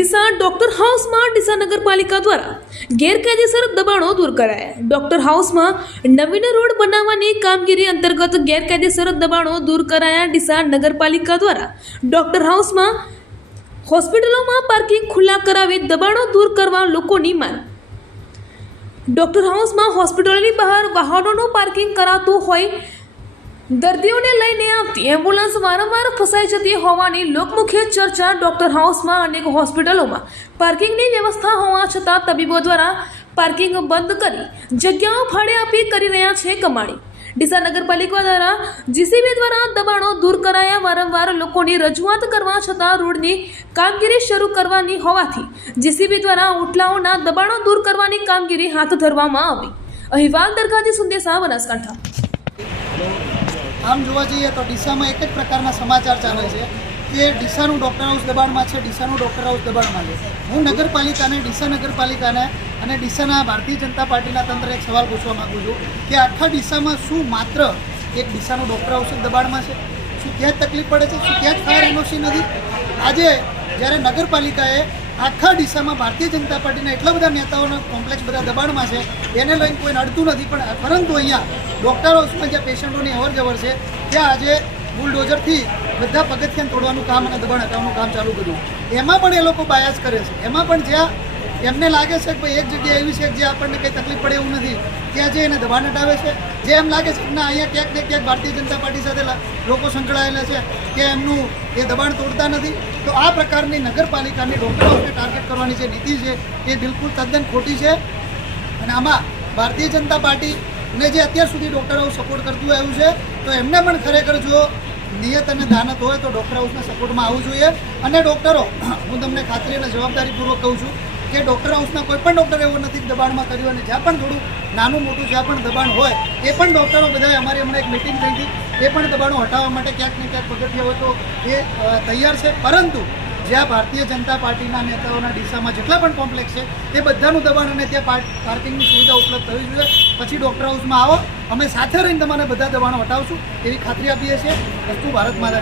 Deesa doctor હાઉસમાં ડીસા નગરપાલિકા દ્વારા ગેરકાયદેસર દબાણો દૂર કરાયા. ડોક્ટર હાઉસમાં નવીન રોડ બનાવવાની કામગીરી અંતર્ગત ગેરકાયદેસર દબાણો દૂર કરાયા ડીસા નગરપાલિકા દ્વારા. ડોક્ટર હાઉસમાં હોસ્પિટલોમાં પાર્કિંગ ખુલ્લા કરાવી દબાણો દૂર કરવા લોકોની માંગ. ડોક્ટર હાઉસમાં હોસ્પિટલોની બહાર વાહનોનું પાર્કિંગ કરાતું હોય દર્દીઓને લઈને આવતી એમ્બ્યુલન્સ વારંવાર ફસાઈ જતી હોવાની લોકમુખ્ય ચર્ચા ડોક્ટર હાઉસમાં અનેક હોસ્પિટલોમાં પાર્કિંગની વ્યવસ્થા હોવા છતાં તબીબો દ્વારા પાર્કિંગ બંધ કરી જગ્યાઓ ફાળે આપી કરી રહ્યા છે કમાણી. ડીસા નગરપાલિકા દ્વારા જીસીબી દ્વારા દબાણો દૂર કરાયા વારંવાર લોકોની રજૂઆત કરવા છતાં રોડની કામગીરી શરૂ કરવાની હોવાથી જીસીબી દ્વારા ઉટલાઓના દબાણો દૂર કરવાની કામગીરી હાથ ધરવામાં આવી. અહેવાલ દરગાજી સુંદેસા બનાસકાંઠા. આમ જોવા જઈએ તો ડીસામાં એક જ પ્રકારના સમાચાર ચાલે છે કે ડીસાનું ડૉક્ટર હાઉસ દબાણમાં છે, ડીસાનું ડૉક્ટર હાઉસ દબાણમાં છે. હું નગરપાલિકાને, ડીસા નગરપાલિકાને અને ડીસાના ભારતીય જનતા પાર્ટીના તંત્રને એક સવાલ પૂછવા માગું છું કે આખા ડીસામાં શું માત્ર એક ડીસાનું ડૉક્ટર હાઉસ દબાણમાં છે? શું ત્યાં તકલીફ પડે છે? શું ત્યાં જ ફાયર એનઓસી નથી? આજે જ્યારે નગરપાલિકાએ આખા ડીસામાં ભારતીય જનતા પાર્ટીના એટલા બધા નેતાઓના કોમ્પ્લેક્સ બધા દબાણમાં છે, એને લઈને કોઈ નડતું નથી, પણ પરંતુ અહીંયા ડૉક્ટર હાઉસમાં જ્યાં પેશન્ટોની અવર જવર છે, ત્યાં આજે બુલડોઝરથી બધા પગથિયાને તોડવાનું કામ અને દબાણ હટાવવાનું કામ ચાલુ કર્યું. એમાં પણ એ લોકો બાયાસ કરે છે. એમાં પણ જ્યાં એમને લાગે છે કે ભાઈ એક જગ્યા એવી છે જે આપણને કંઈ તકલીફ પડે એવું નથી. ત્યાં જઈને દબાણ હટાવે છે. જે એમ લાગે છે કે ના, અહીંયા ક્યાંક ને ક્યાંક ભારતીય જનતા પાર્ટી સાથે લોકો સંકળાયેલા છે કે એમનું એ દબાણ તોડતા નથી. તો આ પ્રકારની નગરપાલિકાની ડોક્ટરોને ટાર્ગેટ કરવાની જે નીતિ છે એ બિલકુલ તદ્દન ખોટી છે. અને આમાં ભારતીય જનતા પાર્ટીને જે અત્યાર સુધી ડૉક્ટર સપોર્ટ કરતું આવ્યું છે, તો એમને પણ ખરેખર જો નિયત અને દાનત હોય તો ડોક્ટર હાઉસના સપોર્ટમાં આવવું જોઈએ. અને ડૉક્ટરો, હું તમને ખાતરી અને જવાબદારીપૂર્વક કહું છું કે ડૉક્ટર હાઉસના કોઈ પણ ડૉક્ટર એવો નથી દબાણમાં કર્યું અને જ્યાં પણ થોડું નાનું મોટું જ્યાં પણ દબાણ હોય, એ પણ ડૉક્ટરો બધાએ અમારી હમણાં એક મિટિંગ થઈ હતી. એ પણ દબાણો હટાવવા માટે ક્યાંક ને ક્યાંક પગથિયા હોય તો એ તૈયાર છે. પરંતુ જ્યાં ભારતીય જનતા પાર્ટીના નેતાઓના ડીસામાં જેટલા પણ કોમ્પ્લેક્સ છે, એ બધાનું દબાણ અને ત્યાં પાર્ક- પાર્કિંગની સુવિધા ઉપલબ્ધ થવી જોઈએ. પછી ડૉક્ટર હાઉસમાં આવો. અમે સાથે રહીને તમારે બધા દબાણો હટાવશું. એવી ખાતરી આપીએ છીએ. વસ્તુ ભારત માતા.